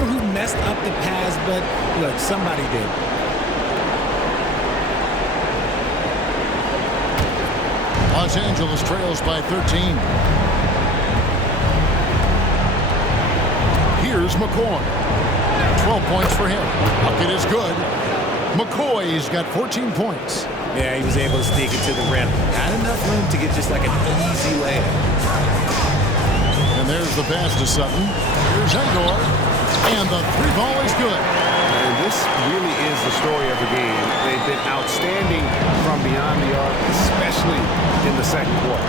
sure who messed up the pass, but look, somebody did. Los Angeles trails by 13. Here's McCoy. 12 points for him. Bucket is good. McCoy's got 14 points. Yeah, he was able to sneak it to the rim. Not enough room to get just like an easy layup. And there's the pass to Sutton. Here's Endor. And the three ball is good. And this really is the story of the game. They've been outstanding from beyond the arc, especially in the second quarter.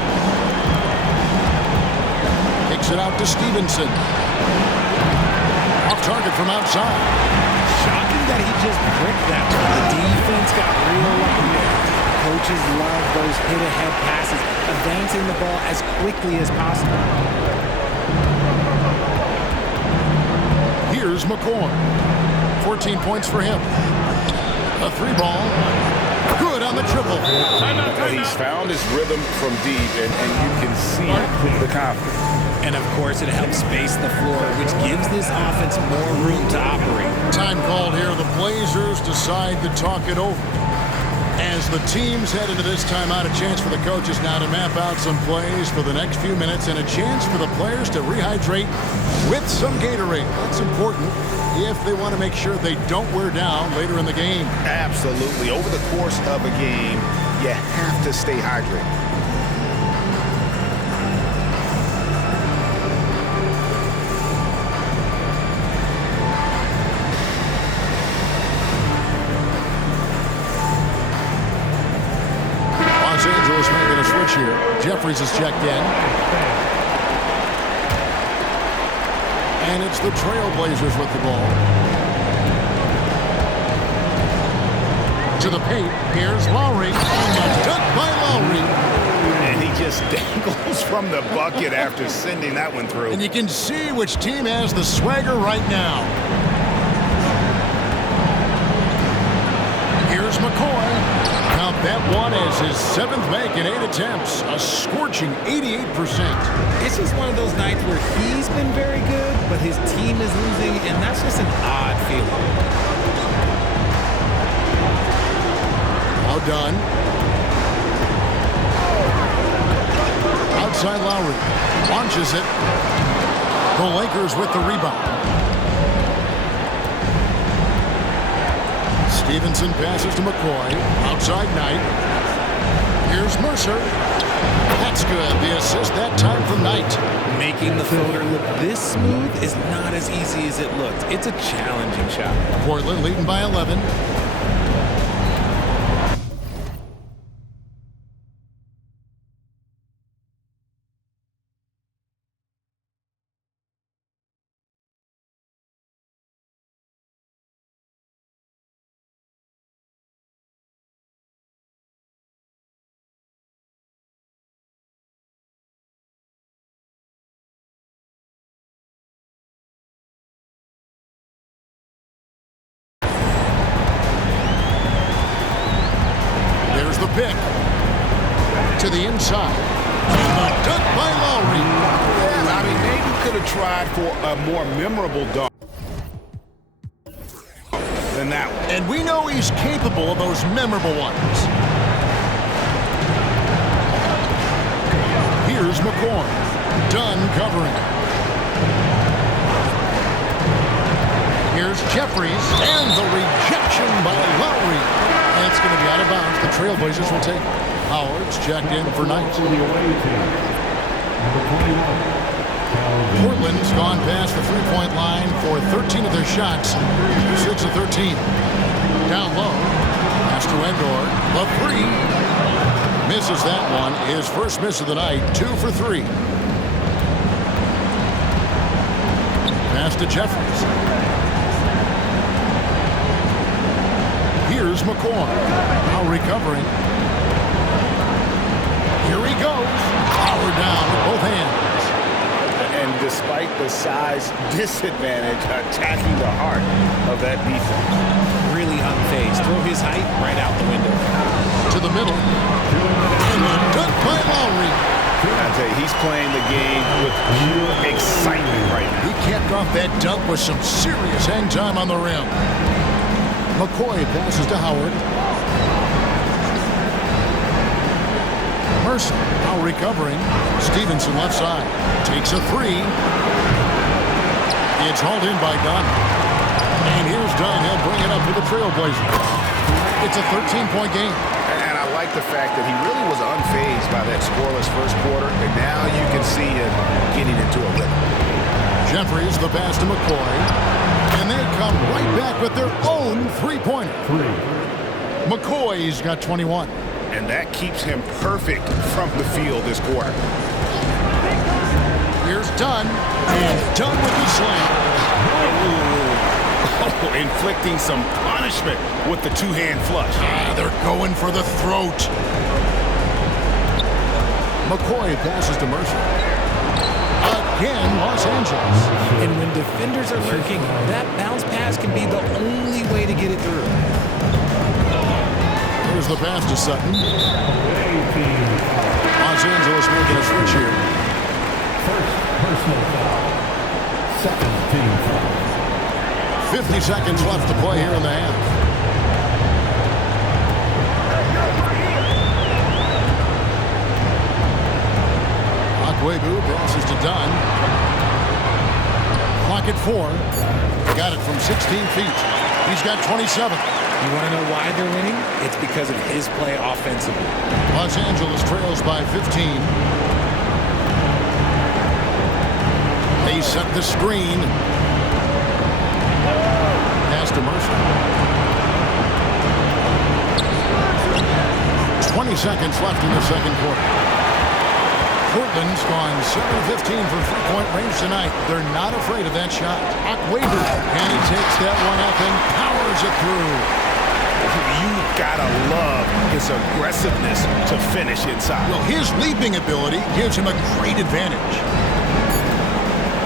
Kicks it out to Stevenson. Off target from outside. Shocking that he just bricked that one. The defense got real lucky there. Coaches love those hit-ahead passes, advancing the ball as quickly as possible. Here's McCoy. 14 points for him. A three ball. Good on the triple. He's found his rhythm from deep, and you can see the confidence. And, of course, it helps space the floor, which gives this offense more room to operate. Time called here. The Blazers decide to talk it over. As the teams head into this timeout, a chance for the coaches now to map out some plays for the next few minutes and a chance for the players to rehydrate with some Gatorade. That's important if they want to make sure they don't wear down later in the game. Absolutely. Over the course of a game, you have to stay hydrated. Los Angeles making a switch here. Jeffries is checked in. And it's the Trailblazers with the ball. To the paint. Here's Lowry. And a dunk by Lowry. And he just dangles from the bucket after sending that one through. And you can see which team has the swagger right now. Here's McCoy. Count that one as his seventh make in 8 attempts. A scorching 88%. It's just one of those nights where he's been very good, but his team is losing, and that's just an odd feeling. Now done. Outside Lowry. Launches it. The Lakers with the rebound. Stevenson passes to McCoy. Outside Knight. Here's Mercer. That's good. The assist that time from Knight. Making the floater look this smooth is not as easy as it looked. It's a challenging shot. Portland leading by 11. The pick to the inside. And the dunk by Lowry. Yeah, I mean, maybe could have tried for a more memorable dunk than that one. And we know he's capable of those memorable ones. Here's McCoy. Dunn covering. Here's Jeffries. And the rejection by Lowry. And it's going to be out of bounds. The Trailblazers will take Howard's checked in for Knight. Portland's gone past the three-point line for 13 of their shots. 6 of 13. Down low. Pass to Endor. The three. Misses that one. His first miss of the night. 2 for 3. Pass to Jeffries. Here's McCoy. Now recovering. Here he goes. Power down with both hands. And despite the size disadvantage, attacking the heart of that defense. Really unfazed. Throw his height right out the window. To the middle. And the dunk by Lowry. I tell you, he's playing the game with pure excitement right now. He capped off that dunk with some serious hang time on the rim. McCoy passes to Howard. Mercer now recovering. Stevenson left side. Takes a three. It's hauled in by Dunn. And here's Dunn. He'll bring it up to the Trailblazers. It's a 13-point game. And I like the fact that he really was unfazed by that scoreless first quarter. And now you can see him getting into a rhythm. Jeffries the pass to McCoy. And they come right back with their own three-pointer. McCoy's got 21. And that keeps him perfect from the field this quarter. Here's Dunn. And Dunn with the slam. Oh, inflicting some punishment with the two-hand flush. They're going for the throat. McCoy passes to Mercer. Again, Los Angeles. And when defenders are lurking, that bounce pass can be the only way to get it through. Here's the pass to Sutton. Los Angeles making a switch here. First personal foul. Second team foul. 50 seconds left to play here in the half. Akwebu passes to Dunn. Clock at 4. Got it from 16 feet. He's got 27. You want to know why they're winning? It's because of his play offensively. Los Angeles trails by 15. They set the screen. Pass to Mercer. 20 seconds left in the second quarter. Portland's gone 7-15 from three-point range tonight. They're not afraid of that shot. Akwebu, and he takes that one up and powers it through. You gotta love his aggressiveness to finish inside. Well, his leaping ability gives him a great advantage.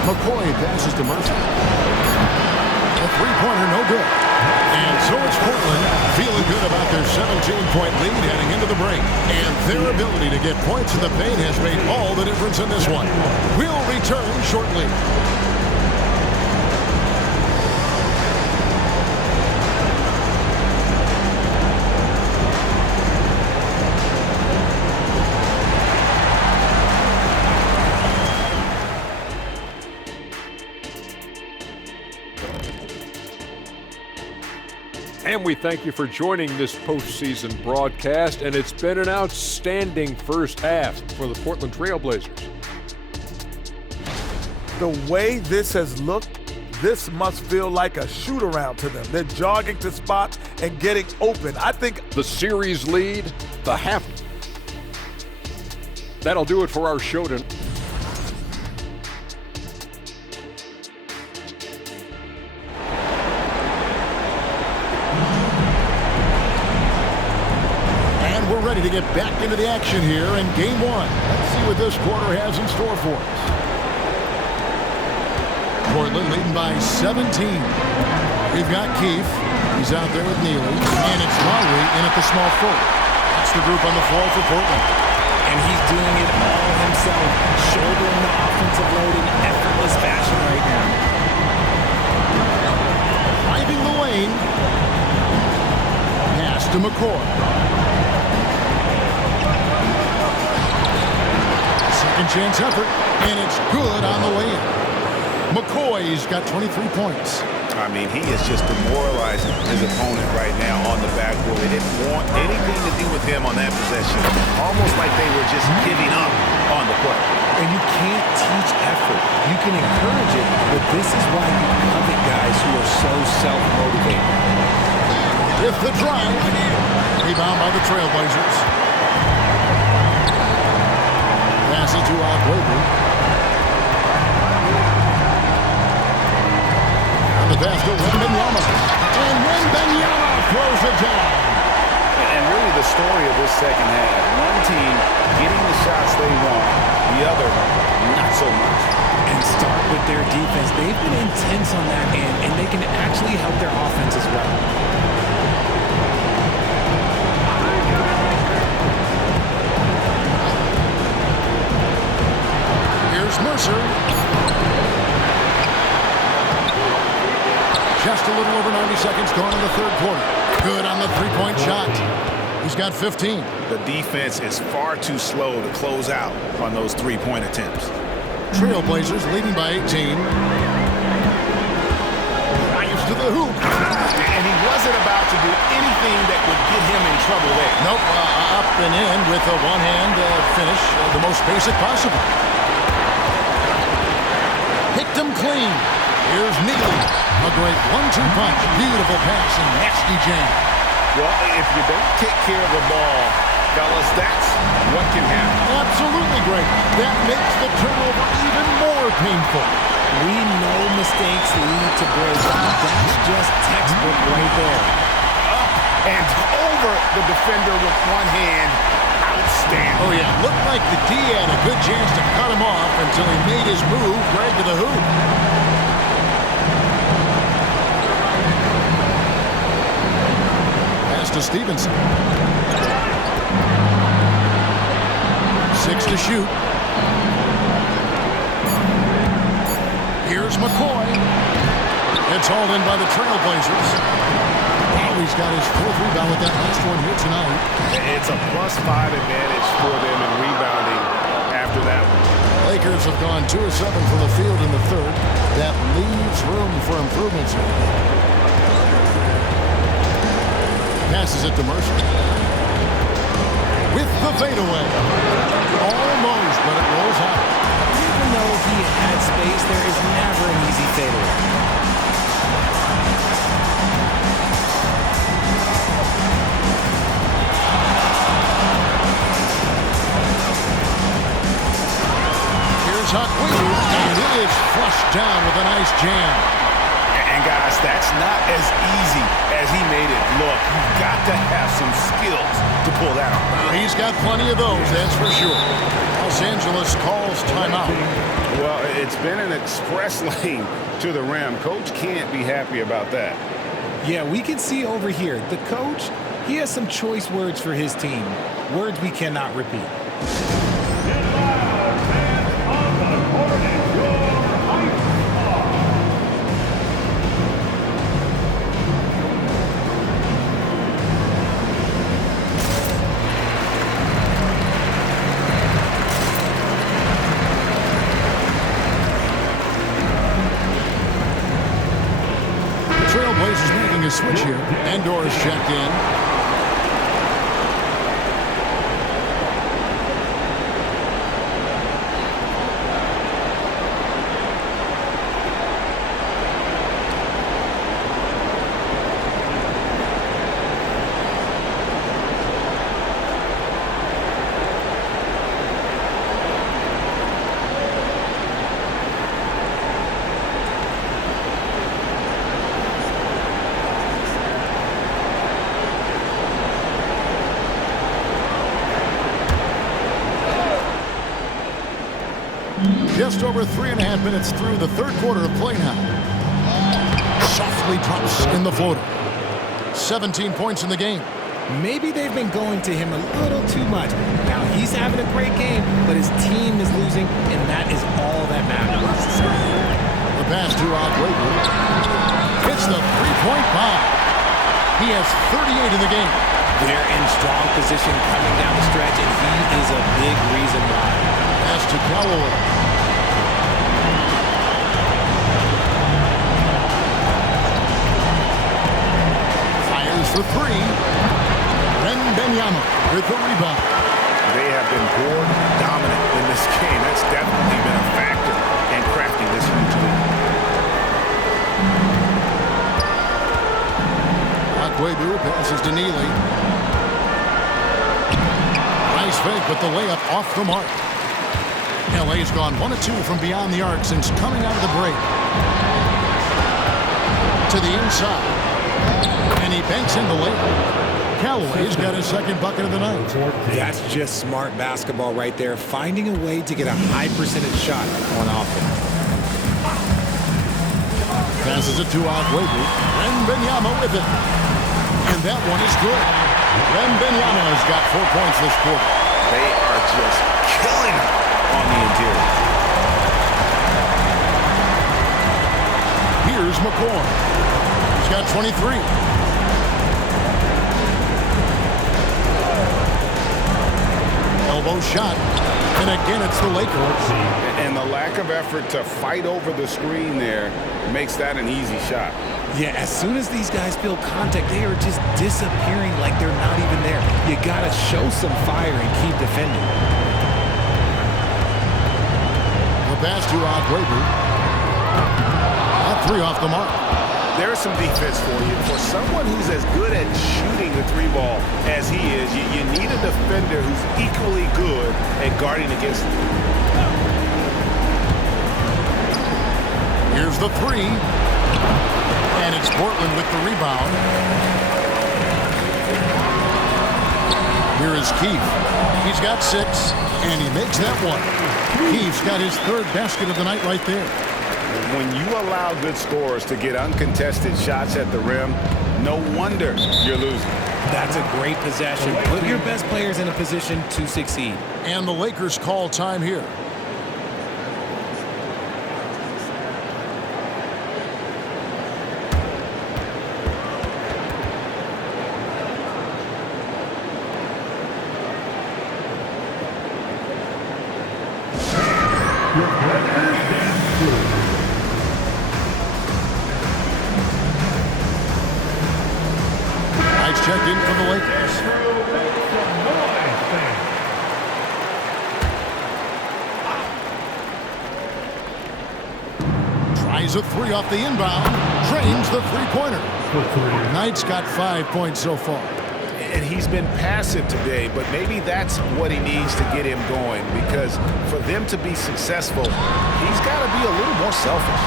McCoy passes to Mercer. A three-pointer, no good. And so it's Portland feeling good about their 17-point lead heading into the break. And their ability to get points in the paint has made all the difference in this one. We'll return shortly. And we thank you for joining this postseason broadcast, and it's been an outstanding first half for the Portland Trailblazers. The way this has looked, this must feel like a shoot-around to them. They're jogging to spots and getting open. I think The series lead, the half. That'll do it for our show tonight. Ready to get back into the action here in game one. Let's see what this quarter has in store for us. Portland leading by 17. We've got Keefe. He's out there with Neely. And it's Lowry in at the small forward. That's the group on the floor for Portland. And he's doing it all himself, shouldering the offensive load in effortless fashion right now. Driving the lane. Pass to McCoy. Second chance effort, and it's good on the way in. McCoy's got 23 points. I mean, he is just demoralizing his opponent right now on the backboard. They didn't want anything to do with him on that possession. Almost like they were just giving up on the play. And you can't teach effort. You can encourage it, but this is why you covet guys who are so self-motivated. With the drive, rebound by the Trailblazers. Passes to Akwebu. And the pass to Wembanyama. And Wembanyama throws it down. And really the story of this second half. One team getting the shots they want, the other not so much. And start with their defense. They've been intense on that end, and they can actually help their offense as well. Mercer. Just a little over 90 seconds gone in the third quarter. Good on the three-point shot. He's got 15. The defense is far too slow to close out on those three-point attempts. Trailblazers leading by 18. Drives to the hoop. And he wasn't about to do anything that would get him in trouble there. Nope, up and in with a one-hand finish, the most basic possible. Picked him clean. Here's Neely. A great 1-2 punch. Beautiful pass and nasty jam. Well, if you don't take care of the ball, fellas, that's what can happen. Absolutely great. That makes the turnover even more painful. We know mistakes lead to breaks. That's just textbook right there. Up and over the defender with one hand. Outstanding. Oh, yeah. Looked like the D had a good chance to cut him off until he made his move right to the hoop. Pass to Stevenson. 6 to shoot. Here's McCoy. It's hauled in by the Trailblazers. Wow, he's got his fourth rebound with that last one here tonight. It's a +5 advantage for them in rebounding after that one. Lakers have gone 2 of 7 from the field in the third. That leaves room for improvements here. Passes it to Mercer. With the fadeaway. Almost, but it rolls out. Even though he had space, there is never an easy fadeaway. Here's Huckwebu, and it is flushed down with a nice jam. And guys, that's not as easy as he made it look. You've got to have some skills to pull that off. He's got plenty of those, that's for sure. Los Angeles calls timeout. Well, it's been an express lane to the rim. Coach can't be happy about that. Yeah, we can see over here, the coach, he has some choice words for his team. Words we cannot repeat. Trailblazers making a switch here. Endor is checked in. Just over 3.5 minutes through the third quarter of play now. Softly drops in the floater. 17 points in the game. Maybe they've been going to him a little too much. Now, he's having a great game, but his team is losing, and that is all that matters. The pass to Huckwebu. Hits the three-point bomb. He has 38 in the game. They're in strong position coming down the stretch, and he is a big reason why. Pass to Callaway. For three. Wembanyama with the rebound. They have been board dominant in this game. That's definitely been a factor in crafting this huge lead. Huckwebu passes to Neely. Nice fake, but the layup off the mark. LA's gone 1 of 2 from beyond the arc since coming out of the break. To the inside. And he banks in the layup. Callaway's got his second bucket of the night. That's just smart basketball right there, finding a way to get a high percentage shot on offense. Passes it to Huckwebu. Wembanyama with it. And that one is good. Wembanyama has got 4 points this quarter. They are just killing him on the interior. Here's McCoy. He's got 23. Elbow shot. And again, it's the Lakers. And the lack of effort to fight over the screen there makes that an easy shot. Yeah, as soon as these guys feel contact, they are just disappearing like they're not even there. You got to show some fire and keep defending. The pass to Aguabu. That three off the mark. There's some defense for you. For someone who's as good at shooting the three ball as he is, you need a defender who's equally good at guarding against him. Here's the three. And it's Portland with the rebound. Here is Keith. He's got 6, and he makes that one. Keith's got his 3rd basket of the night right there. When you allow good scorers to get uncontested shots at the rim, no wonder you're losing. That's a great possession. Put your best players in a position to succeed. And the Lakers call time here. Checked in for the Lakers. Tries a 3 off the inbound. Drains the three-pointer. Knight's got 5 points so far. And he's been passive today, but maybe that's what he needs to get him going, because for them to be successful, he's got to be a little more selfish.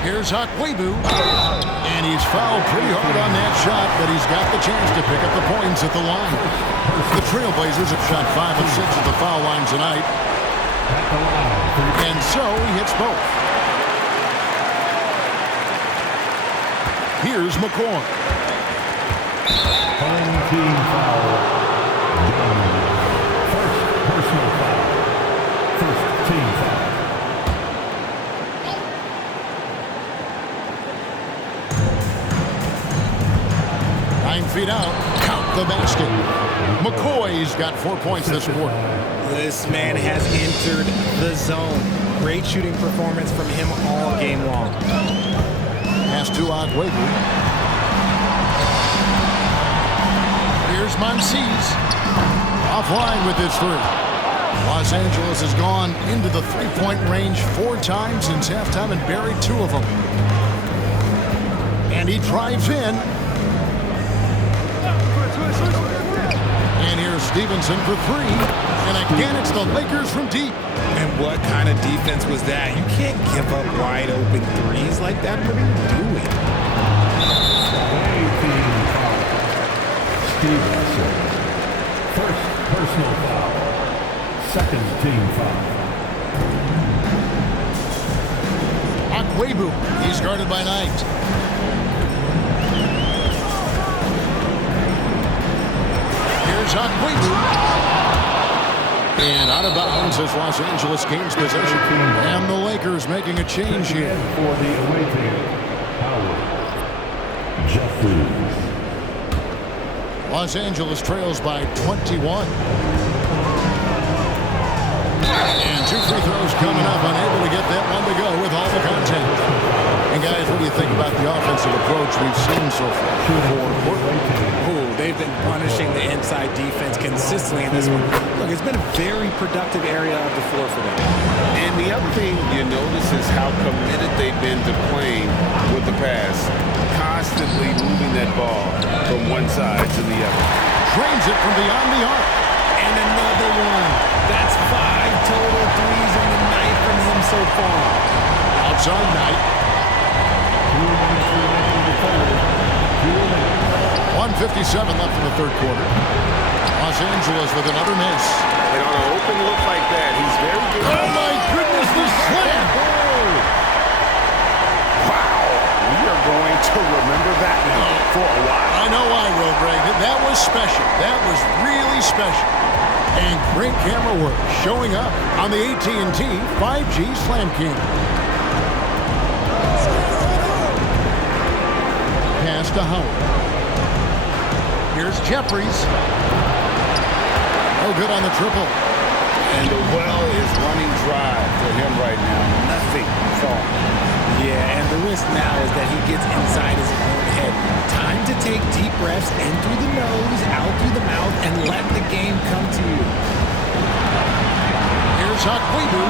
Here's Aguabu, and he's fouled pretty hard on that shot, but he's got the chance to pick up the points at the line. The Trailblazers have shot 5 of 6 at the foul line tonight, and so he hits both. Here's McCoy. Team foul. First personal foul. First team foul. 9 feet out. Count the basket. McCoy's got 4 points this quarter. This man has entered the zone. Great shooting performance from him all game long. Pass to Aguabu. Here's Monsees. Offline with his 3. Los Angeles has gone into the three-point range 4 times since halftime and buried 2 of them. And he drives in. And here's Stevenson for 3. And again, it's the Lakers from deep. And what kind of defense was that? You can't give up wide open threes like that. What are you doing? Stevenson. First personal foul. Second team foul. Aguabu. He's guarded by Knight. Here's Aguabu. And out of bounds as Los Angeles gains possession. And the Lakers making a change here. For the away team, Howard Jeffries. Los Angeles trails by 21. And 2 free throws coming up, unable to get that one to go with all the content. And guys, what do you think about the offensive approach we've seen so far for Portland? Oh, they've been punishing the inside defense consistently in this one. Look, it's been a very productive area of the floor for them. And the other thing you notice is how committed they've been to playing with the pass, constantly moving that ball from one side to the other. Drains it from beyond the arc. And another one. That's 5 total threes on the night from him so far. Outside Knight. 1:57 left in the third quarter. Los Angeles with another miss. And on an open look like that, he's very good. Oh my goodness, the slam! Wow, we are going to remember that now for a while. I know I will, Greg. That was special. That was really special. And great camera work showing up on the AT&T 5G Slam King. Pass to Howard. Here's Jeffries. Oh, good on the triple. And the well is running dry for him right now. Nothing falling. Yeah, and the risk now is that he gets inside his own head. Time to take deep breaths in through the nose, out through the mouth, and let the game come to you. Here's Hakwibu.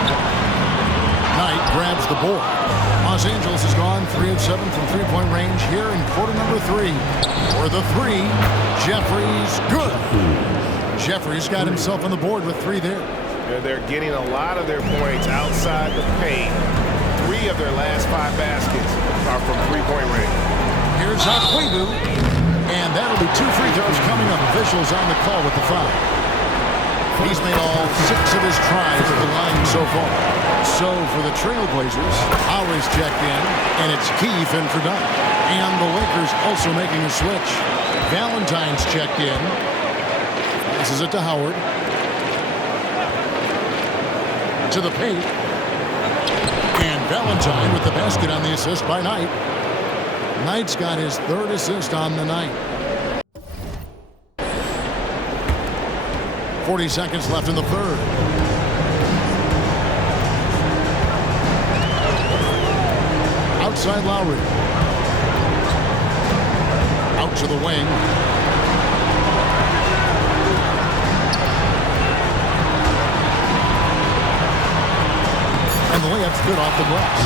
Knight grabs the board. Los Angeles has gone 3 of 7 from three-point range here in quarter number 3. For the 3, Jeffries, good. Jeffries got himself on the board with 3 there. They're getting a lot of their points outside the paint. 3 of their last 5 baskets are from three-point range. Here's Hakwibu. And that'll be 2 free throws coming up. Officials on the call with the foul. He's made all 6 of his tries at the line so far. So for the Trailblazers, Howard's checked in, and it's Keefe in for Dunn. And the Lakers also making a switch. Valentine's checked in. Passes it to Howard. To the paint. And Valentine with the basket on the assist by Knight. Knight's got his 3rd assist on the night. 40 seconds left in the 3rd. Outside Lowry. Out to the wing. And the layup's good off the glass.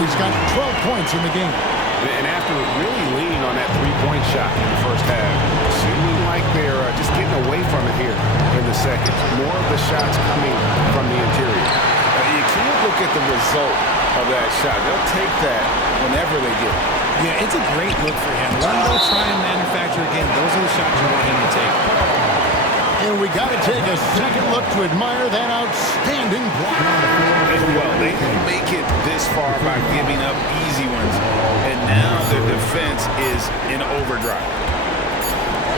He's got 12 points in the game. And after really leaning on that three-point shot in the first half, seeming like they're just getting away from it here in the second. More of the shots coming from the interior. You can't look at the result of that shot. They'll take that whenever they get it. Yeah, it's a great look for him. When they'll try and manufacture again, those are the shots you want him to take. And we got to take a second look to admire that outstanding block. Well, they make it this far by giving up easy ones, and now their defense is in overdrive.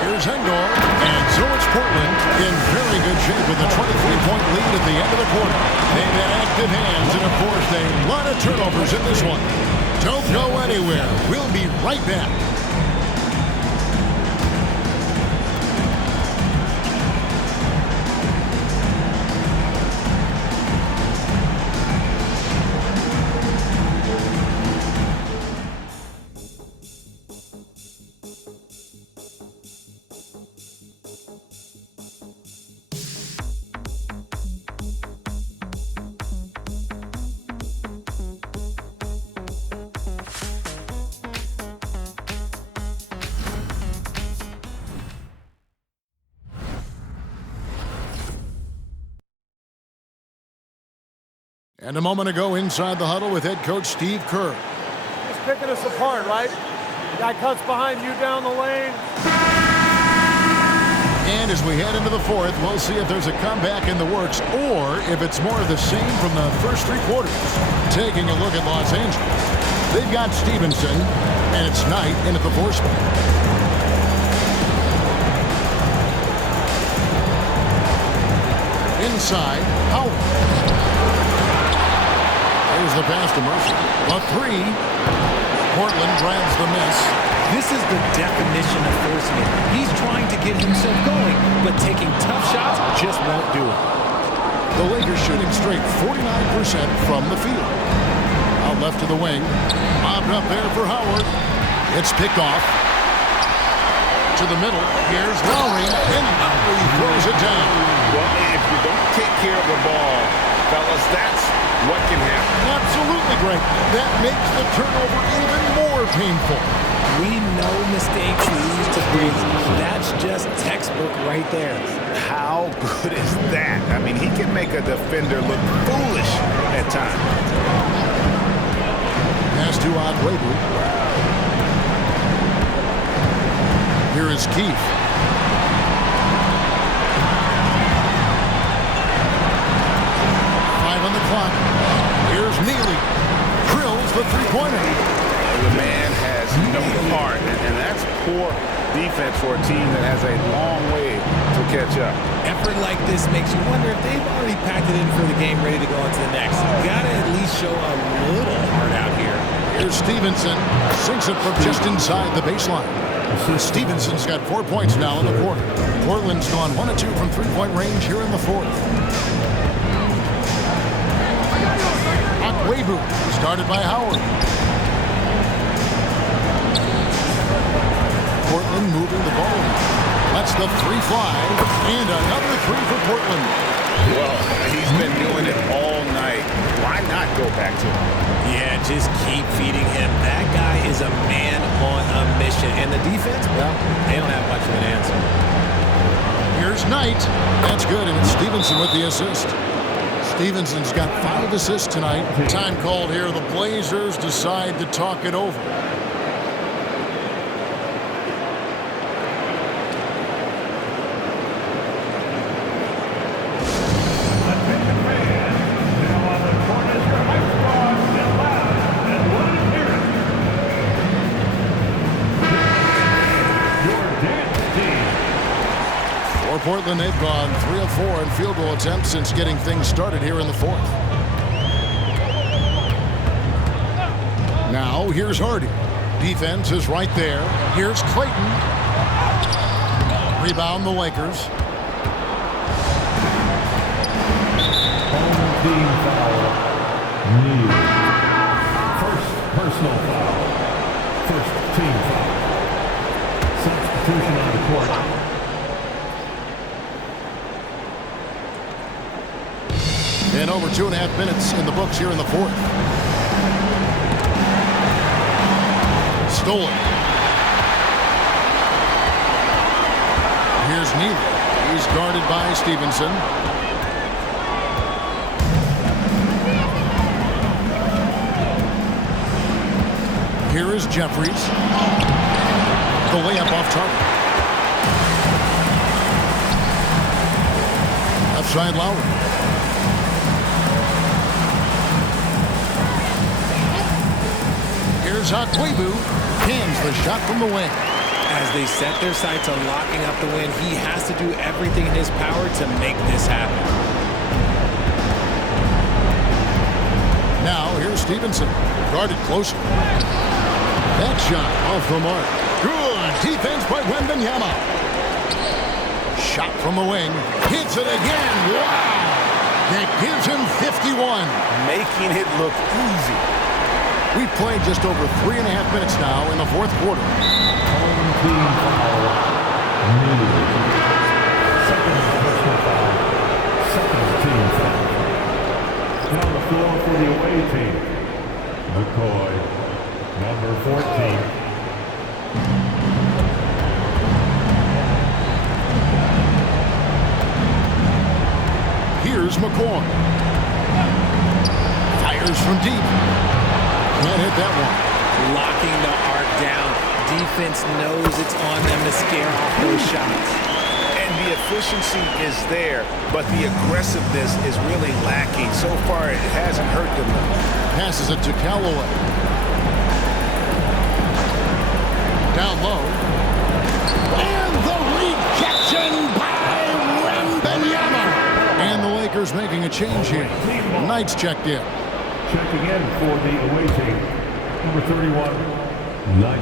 Here's Endor, and so it's Portland in very good shape with a 23-point lead at the end of the quarter. They've had active hands, and of course, a lot of turnovers in this one. Don't go anywhere. We'll be right back. And a moment ago inside the huddle with head coach Steve Kerr. He's picking us apart, right? Guy cuts behind you down the lane. And as we head into the 4th, we'll see if there's a comeback in the works or if it's more of the same from the first 3 quarters. Taking a look at Los Angeles. They've got Stevenson, and it's Knight in at the 4 spot. Inside, Howard. There's the pass to Mercer. A 3. Portland grabs the miss. This is the definition of forcing it. He's trying to get himself going, but taking tough shots just won't do it. The Lakers shooting straight 49% from the field. Out left to the wing. Bobbed up there for Howard. It's picked off. To the middle. Here's Lowry. And Lowry throws it down. Well, if you don't take care of the ball, fellas, that's what can happen. Absolutely, Greg. That makes the turnover even more painful. We know mistakes lead to breaks. That's just textbook right there. How good is that? I mean, he can make a defender look foolish at times. Pass to Hakwibu. Here is Keefe. On the clock. Here's Neely. Drills the three-pointer. The man has no heart, and that's poor defense for a team that has a long way to catch up. Effort like this makes you wonder if they've already packed it in for the game ready to go into the next. You got to at least show a little heart out here. Here's Stevenson. Sinks it from just inside the baseline. Stevenson's got 4 points now in the quarter. Portland's gone 1 of 2 from three-point range here in the fourth. Akwebu started by Howard. Portland moving the ball. Lets the three fly. And another three for Portland. Well, he's been doing it all night. Why not go back to him? Yeah, just keep feeding him. That guy is a man on a mission. And the defense, well, they don't have much of an answer. Here's Knight. That's good, and it's Stevenson with the assist. Stevenson's got 5 assists tonight. Time called here. The Blazers decide to talk it over. Portland, they've gone 3 of 4 in field goal attempts since getting things started here in the fourth. Now, here's Hardy. Defense is right there. Here's Clayton. Rebound the Lakers. Home team foul. Neal. First personal foul. First team foul. Substitution on the court. And over 2.5 minutes in the books here in the fourth. Stolen. Here's Neal. He's guarded by Stevenson. Here is Jeffries. The layup off target. Left side Lowry. Here's Akwebu. Hands the shot from the wing. As they set their sights on locking up the win, he has to do everything in his power to make this happen. Now, here's Stevenson. Guarded closer. That shot off the mark. Good defense by Wembanyama. Shot from the wing. Hits it again. Wow. That gives him 51. Making it look easy. We've played just over 3.5 minutes now in the fourth quarter. Home team foul. Neal. Second personal foul. Second team foul. Down the floor for the away team. McCoy, number 14. Here's McCoy. Fires from deep. Can't hit that one. Locking the arc down. Defense knows it's on them to scare off those shots. And the efficiency is there, but the aggressiveness is really lacking. So far, it hasn't hurt them. Passes it to Callaway. Down low. And the rejection by Wembanyama. And the Lakers making a change here. Knight's checked in. Checking in for the away team. Number 31, Knight.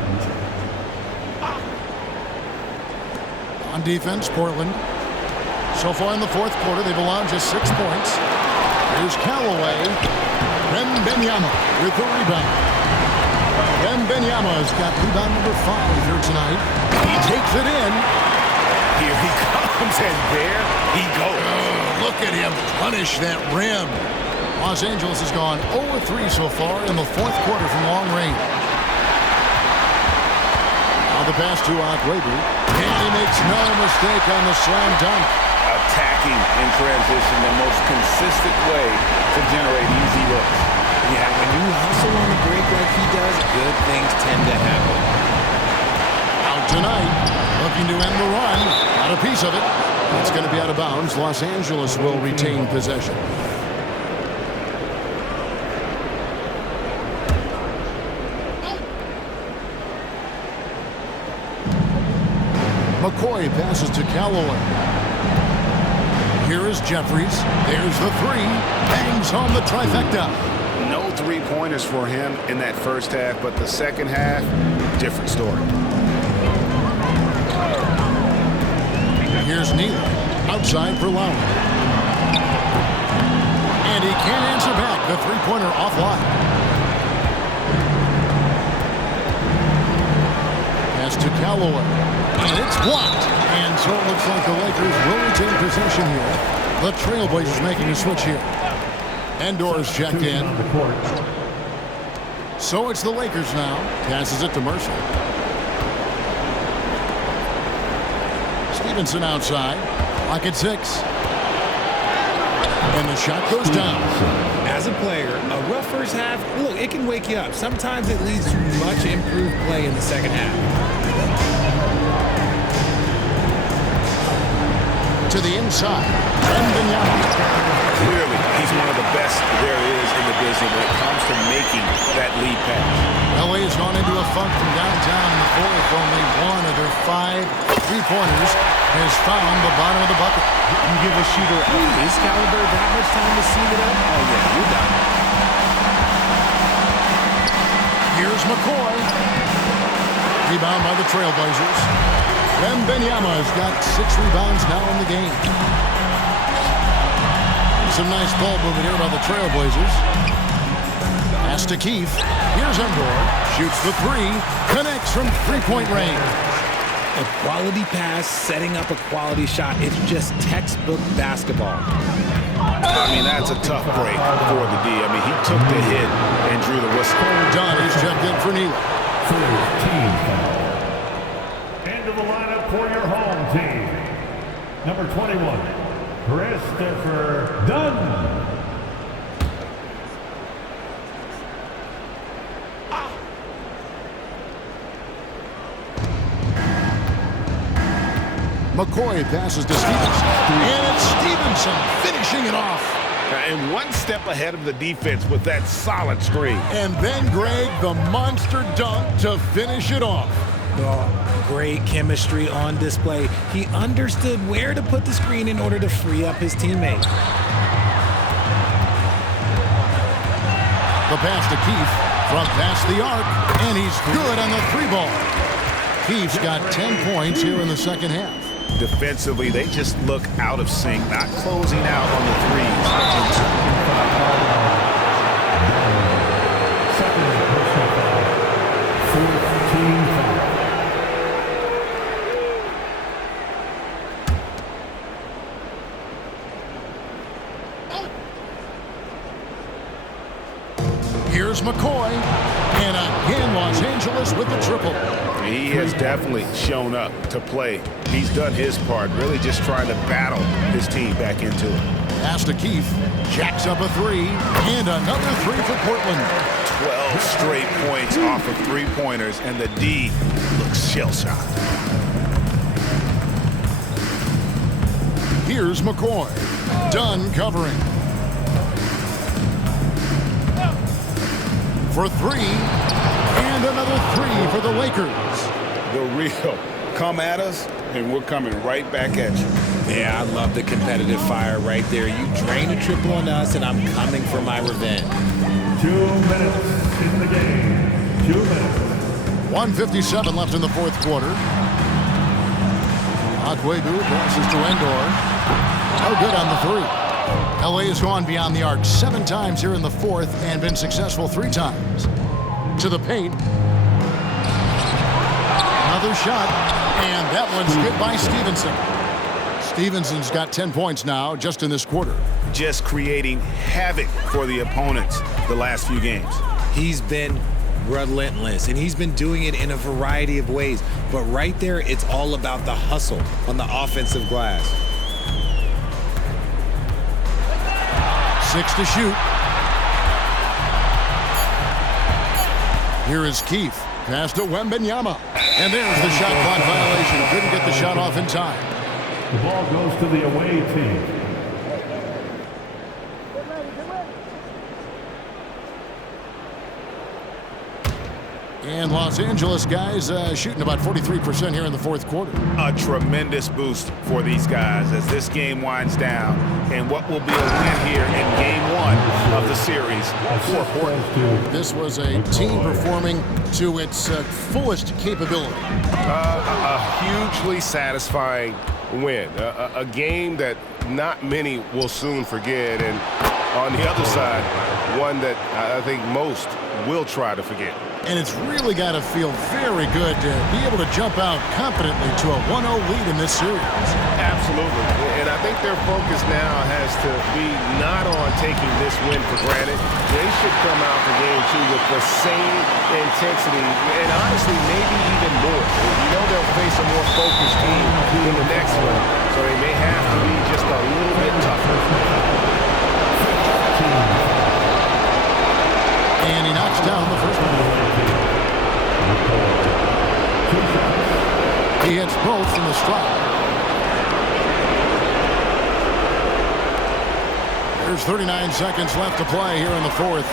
On defense, Portland. So far in the fourth quarter, they've allowed just 6 points. Here's Callaway. Wembanyama with the rebound. Wembanyama's got rebound number 5 here tonight. He takes it in. Here he comes, and there he goes. Oh, look at him punish that rim. Los Angeles has gone 0-3 so far in the fourth quarter from long range. Now the pass to Akwebu. And he makes no mistake on the slam dunk. Attacking in transition, the most consistent way to generate easy looks. Yeah, when you hustle on the break like he does, good things tend to happen. Out tonight, looking to end the run. Not a piece of it. It's going to be out of bounds. Los Angeles will retain possession. McCoy passes to Callaway. Here is Jeffries. There's the three. Bangs home the trifecta. No three-pointers for him in that first half, but the second half, different story. Here's Neal. Outside for Lowry. And he can't answer back. The three-pointer offline. Pass to Callaway. And it's blocked. And so it looks like the Lakers will retain possession here. The Trailblazers making a switch here. Endor's checked in. So it's the Lakers now. Passes it to Mercer. Stevenson outside. Clock at 6. And the shot goes down. As a player, a rough first half, look, it can wake you up. Sometimes it leads to much improved play in the second half. To the inside. Wembanyama. Clearly, he's one of the best there is in the business when it comes to making that lead pass. LA has gone into a funk from downtown in the fourth. Only one of their 5 three-pointers has found the bottom of the bucket. You give a shooter of his caliber that much time to seam it up, oh yeah, you're done. Here's McCoy. Rebound by the Trailblazers. Wembanyama has got 6 rebounds now in the game. Some nice ball movement here by the Trailblazers. Pass to Keith. Here's Endor. Shoots the 3. Connects from three-point range. A quality pass, setting up a quality shot. It's just textbook basketball. I mean, that's a tough break for the D. I mean, he took the hit and drew the whistle. Dunn is checked in for Neal. End of the lineup for your home team. Number 21, Christopher Dunn. McCoy passes to Stevenson. And it's Stevenson finishing it off. And one step ahead of the defense with that solid screen. And then Greg, the monster dunk to finish it off. Oh, great chemistry on display. He understood where to put the screen in order to free up his teammate. The pass to Keith from past the arc. And he's good on the 3-ball. Keith's got 10 points here in the second half. Defensively, they just look out of sync, not closing out on the threes. Here's McCoy. And again, Los Angeles with the triple. He has definitely shown up to play. He's done his part, really just trying to battle his team back into it. Pass to Keith. Jacks up a 3. And another 3 for Portland. 12 straight points off of three-pointers, and the D looks shell-shocked. Here's McCoy. Dunn covering. For 3. And another 3 for the Lakers. The real come at us, and we're coming right back at you. Yeah, I love the competitive fire right there. You drain a triple on us, and I'm coming for my revenge. 2 minutes in the game. 2 minutes. 1:57 left in the fourth quarter. Akwebu passes to Endor. Oh, good on the 3. LA has gone beyond the arc 7 times here in the fourth and been successful 3 times. To the paint. Another shot, and that one's good by Stevenson. Stevenson's got 10 points now just in this quarter. Just creating havoc for the opponents the last few games. He's been relentless, and he's been doing it in a variety of ways. But right there, it's all about the hustle on the offensive glass. 6 to shoot. Here is Keith. Pass to Wembanyama. And there's the shot clock violation. Couldn't get the shot off in time. The ball goes to the away team. And Los Angeles guys shooting about 43% here in the fourth quarter. A tremendous boost for these guys as this game winds down and what will be a win here in game one of the series for Portland. This was a team performing to its fullest capability. A hugely satisfying win. A game that not many will soon forget, and on the other side, one that I think most will try to forget. And it's really got to feel very good to be able to jump out confidently to a 1-0 lead in this series. Absolutely. And I think their focus now has to be not on taking this win for granted. They should come out for game two with the same intensity and honestly maybe even more. You know they'll face a more focused team in the next one, so they may have to be just a little bit tougher. And he knocks down the first one. He hits both from the strike. There's 39 seconds left to play here in the fourth.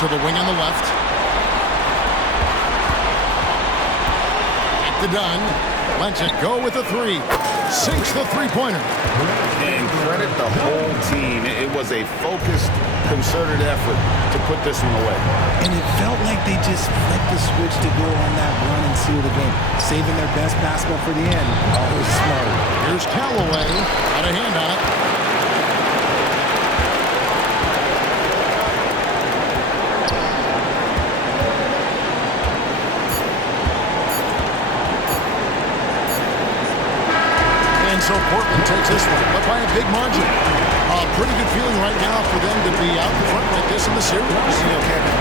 To the wing on the left. At the done. Lets it go with the three. Sinks the three-pointer. And credit the whole team. It was a focused, concerted effort to put this one away. And it felt like they just flipped the switch to go on that run and seal the game. Saving their best basketball for the end. Always smart. Here's Callaway. Got a hand on it. So Portland takes this one, but by a big margin. Pretty good feeling right now for them to be out in front like this in the series. You know, Kevin,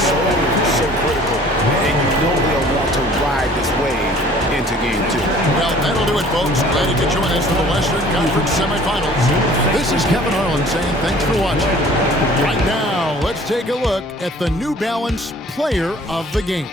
so critical. And you know they'll want to ride this wave into game two. Well, that'll do it, folks. Glad you could join us for the Western Conference semifinals. This is Kevin Harlan saying thanks for watching. Right now, let's take a look at the New Balance Player of the Game.